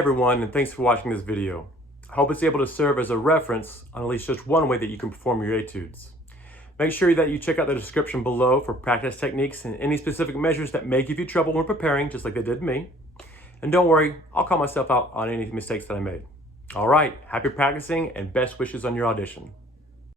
everyone, and thanks for watching this video. I hope it's able to serve as a reference on at least just one way that you can perform your etudes. Make sure that you check out the description below for practice techniques and any specific measures that may give you trouble when preparing, just like they did me. And don't worry, I'll call myself out on any mistakes that I made. All right, happy practicing and best wishes on your audition.